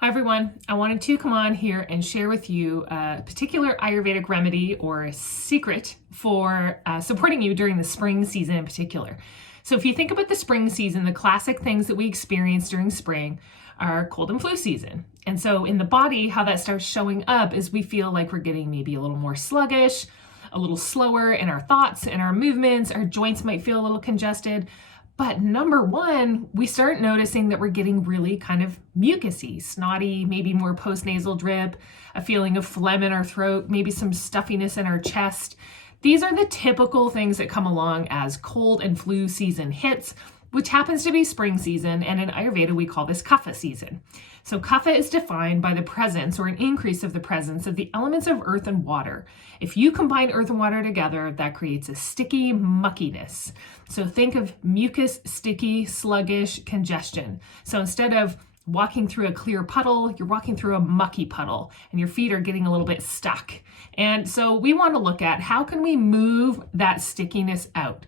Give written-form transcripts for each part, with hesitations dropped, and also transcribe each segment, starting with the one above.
Hi everyone, I wanted to come on here and share with you a particular Ayurvedic remedy or a secret for supporting you during the spring season in particular. So if you think about the spring season, the classic things that we experience during spring are cold and flu season. And so in the body, how that starts showing up is we feel like we're getting maybe a little more sluggish, a little slower in our thoughts and our movements, our joints might feel a little congested. But number one, we start noticing that we're getting really kind of mucusy, snotty, maybe more postnasal drip, a feeling of phlegm in our throat, maybe some stuffiness in our chest. These are the typical things that come along as cold and flu season hits, which happens to be spring season, and in Ayurveda we call this Kapha season. So Kapha is defined by the presence or an increase of the presence of the elements of earth and water. If you combine earth and water together, that creates a sticky muckiness. So think of mucus, sticky, sluggish, congestion. So instead of walking through a clear puddle, you're walking through a mucky puddle and your feet are getting a little bit stuck. And so we want to look at how can we move that stickiness out.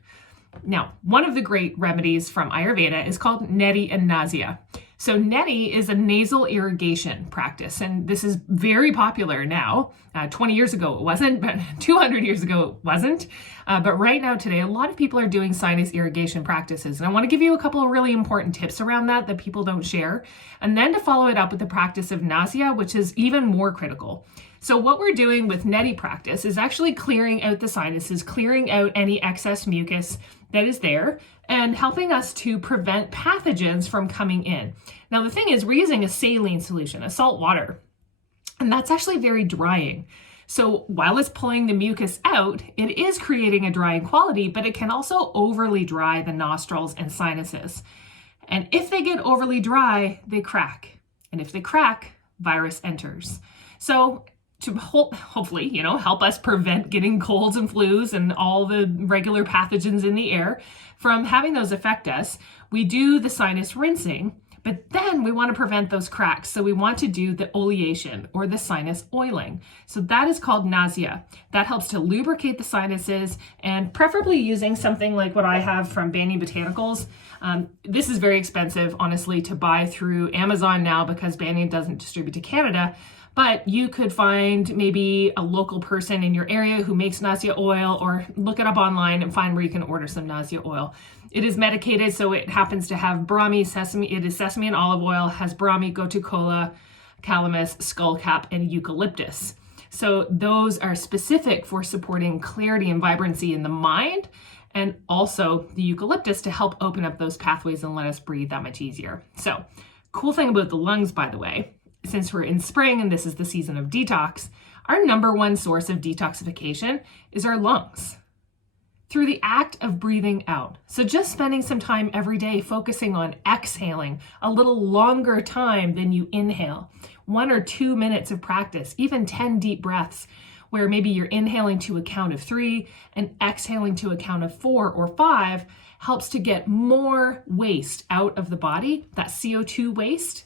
Now, one of the great remedies from Ayurveda is called Neti and Nasya. So Neti is a nasal irrigation practice, and this is very popular now. 20 years ago it wasn't, but 200 years ago it wasn't. But right now today, a lot of people are doing sinus irrigation practices. And I want to give you a couple of really important tips around that people don't share. And then to follow it up with the practice of Nasya, which is even more critical. So what we're doing with Neti practice is actually clearing out the sinuses, clearing out any excess mucus that is there, and helping us to prevent pathogens from coming in. Now the thing is, we're using a saline solution, a salt water, and that's actually very drying. So while it's pulling the mucus out, it is creating a drying quality, but it can also overly dry the nostrils and sinuses. And if they get overly dry, they crack. And if they crack, virus enters. So to hopefully, help us prevent getting colds and flus and all the regular pathogens in the air from having those affect us, we do the sinus rinsing, but then we want to prevent those cracks. So we want to do the oleation or the sinus oiling. So that is called Nasya. That helps to lubricate the sinuses, and preferably using something like what I have from Banyan Botanicals. This is very expensive, honestly, to buy through Amazon now because Banyan doesn't distribute to Canada. But you could find maybe a local person in your area who makes Nasya oil, or look it up online and find where you can order some Nasya oil. It is medicated, so it happens to have Brahmi, sesame. It is sesame and olive oil, has Brahmi, gotu-kola, calamus, skullcap, and eucalyptus. So those are specific for supporting clarity and vibrancy in the mind, and also the eucalyptus to help open up those pathways and let us breathe that much easier. So cool thing about the lungs, by the way, since we're in spring and this is the season of detox, our number one source of detoxification is our lungs through the act of breathing out. So just spending some time every day focusing on exhaling a little longer time than you inhale, 1 or 2 minutes of practice, even 10 deep breaths, where maybe you're inhaling to a count of 3 and exhaling to a count of 4 or 5, helps to get more waste out of the body, that CO2 waste.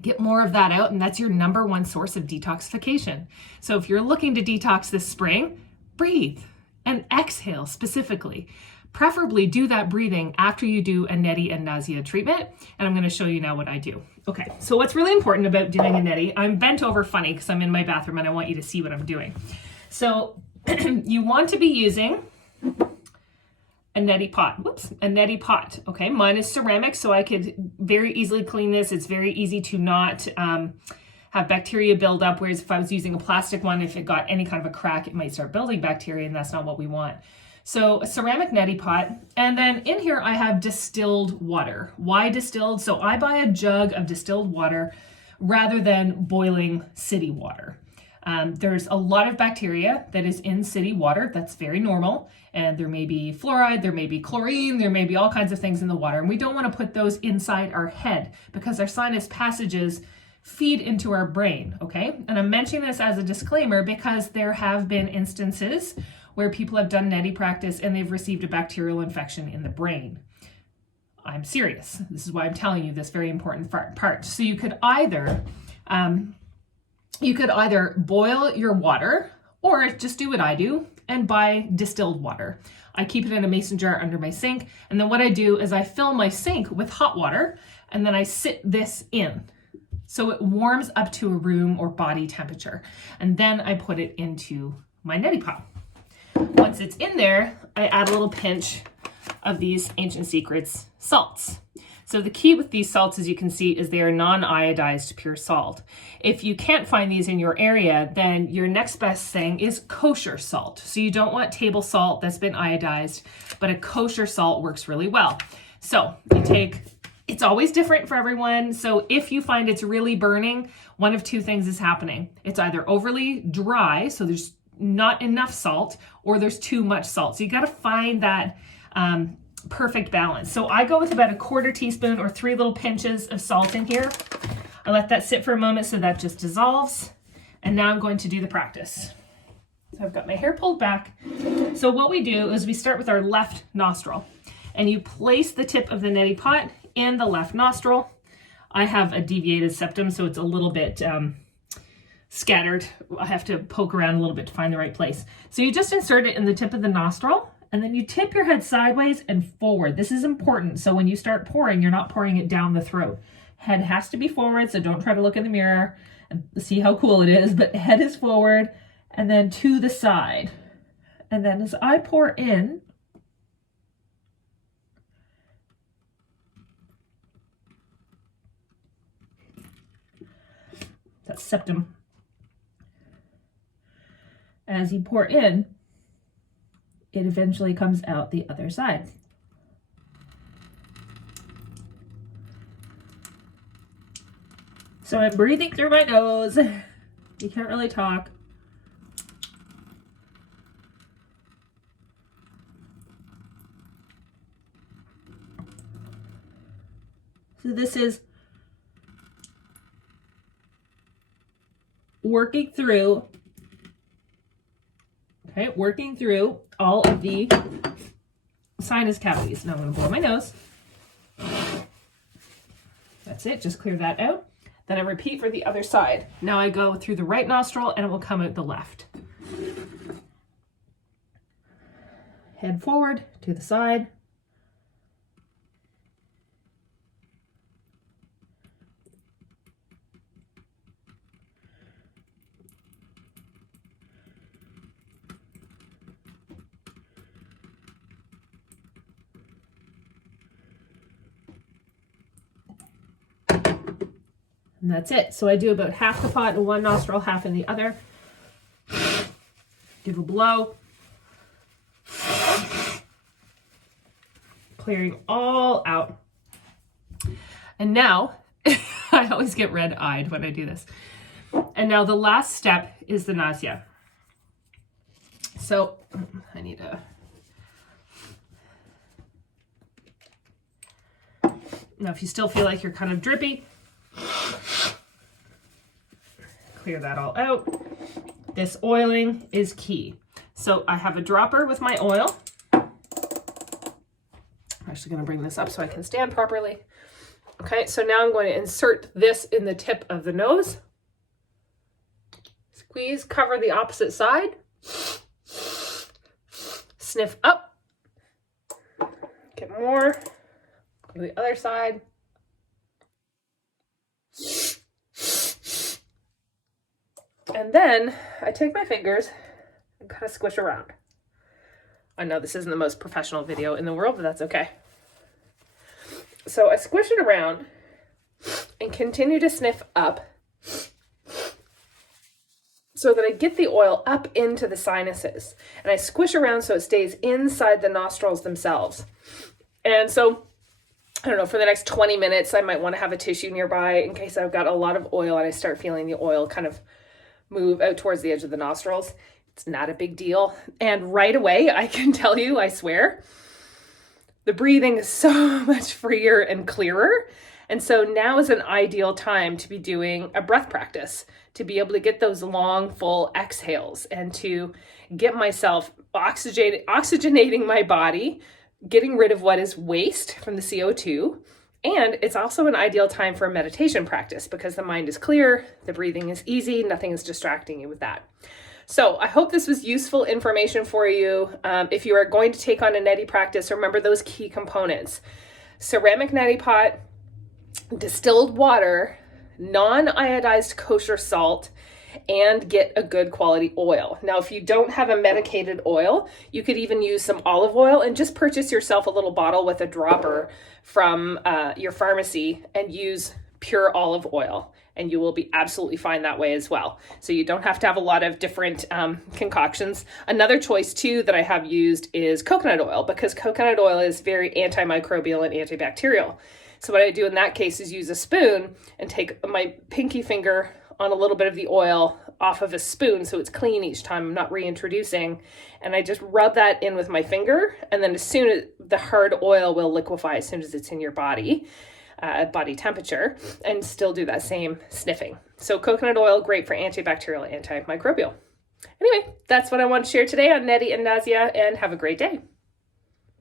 Get more of that out, and that's your number one source of detoxification. So if you're looking to detox this spring, breathe and exhale specifically. Preferably do that breathing after you do a Neti and Nasya treatment, and I'm going to show you now what I do. Okay, so what's really important about doing a Neti, I'm bent over funny because I'm in my bathroom and I want you to see what I'm doing. So you want to be using a neti pot. A neti pot. Okay, mine is ceramic, so I could very easily clean this. It's very easy to not have bacteria build up, whereas if I was using a plastic one, if it got any kind of a crack, it might start building bacteria, and that's not what we want. So a ceramic neti pot, and then in here I have distilled water. Why distilled? So I buy a jug of distilled water rather than boiling city water. There's a lot of bacteria that is in city water. That's very normal. And there may be fluoride, there may be chlorine, there may be all kinds of things in the water. And we don't want to put those inside our head because our sinus passages feed into our brain, okay? And I'm mentioning this as a disclaimer because there have been instances where people have done Neti practice and they've received a bacterial infection in the brain. I'm serious. This is why I'm telling you this very important part. So you could either boil your water, or just do what I do and buy distilled water. I keep it in a mason jar under my sink, and then what I do is I fill my sink with hot water, and then I sit this in. So it warms up to a room or body temperature. And then I put it into my neti pot. Once it's in there, I add a little pinch of these Ancient Secrets salts. So the key with these salts, as you can see, is they are non-iodized pure salt. If you can't find these in your area, then your next best thing is kosher salt. So you don't want table salt that's been iodized, but a kosher salt works really well. So you take, it's always different for everyone. So if you find it's really burning, one of two things is happening. It's either overly dry, so there's not enough salt, or there's too much salt. So you got to find that perfect balance. So I go with about a 1/4 teaspoon or 3 little pinches of salt in here. I let that sit for a moment so that just dissolves. And now I'm going to do the practice. So I've got my hair pulled back. So what we do is we start with our left nostril, and you place the tip of the neti pot in the left nostril. I have a deviated septum, so it's a little bit scattered. I have to poke around a little bit to find the right place. So you just insert it in the tip of the nostril, and then you tip your head sideways and forward. This is important. So when you start pouring, you're not pouring it down the throat. Head has to be forward, so don't try to look in the mirror and see how cool it is, but head is forward and then to the side. And then as I pour in, that's septum. As you pour in, it eventually comes out the other side. So I'm breathing through my nose. You can't really talk. So this is working through all of the sinus cavities. Now I'm going to blow my nose. That's it. Just clear that out. Then I repeat for the other side. Now I go through the right nostril and it will come out the left. Head forward to the side. And that's it. So I do about half the pot in one nostril, half in the other. Give a blow. Clearing all out. And now, I always get red-eyed when I do this. And now the last step is the Nasya. So I need a... Now if you still feel like you're kind of drippy, clear that all out. This oiling is key. So I have a dropper with my oil. I'm actually going to bring this up so I can stand properly. Okay, so now I'm going to insert this in the tip of the nose. Squeeze, cover the opposite side. Sniff up. Get more. Go to the other side. And then I take my fingers and kind of squish around. I know this isn't the most professional video in the world, but that's okay. So I squish it around and continue to sniff up so that I get the oil up into the sinuses. And I squish around so it stays inside the nostrils themselves. And so, I don't know, for the next 20 minutes, I might want to have a tissue nearby in case I've got a lot of oil and I start feeling the oil kind of move out towards the edge of the nostrils. It's not a big deal. And right away, I can tell you, I swear, the breathing is so much freer and clearer. And so now is an ideal time to be doing a breath practice, to be able to get those long, full exhales and to get myself oxygenating my body, getting rid of what is waste from the CO2. And it's also an ideal time for a meditation practice because the mind is clear, the breathing is easy, nothing is distracting you with that. So I hope this was useful information for you. If you are going to take on a neti practice, remember those key components. Ceramic neti pot, distilled water, non-iodized kosher salt and get a good quality oil. Now, if you don't have a medicated oil, you could even use some olive oil and just purchase yourself a little bottle with a dropper from your pharmacy and use pure olive oil. And you will be absolutely fine that way as well. So you don't have to have a lot of different concoctions. Another choice too that I have used is coconut oil, because coconut oil is very antimicrobial and antibacterial. So what I do in that case is use a spoon and take my pinky finger on a little bit of the oil off of a spoon so it's clean each time. I'm not reintroducing. And I just rub that in with my finger. And then as soon as the hard oil will liquefy as soon as it's in your body, at body temperature, and still do that same sniffing. So coconut oil, great for antibacterial, antimicrobial. Anyway, that's what I want to share today on Neti and Nasya, and have a great day.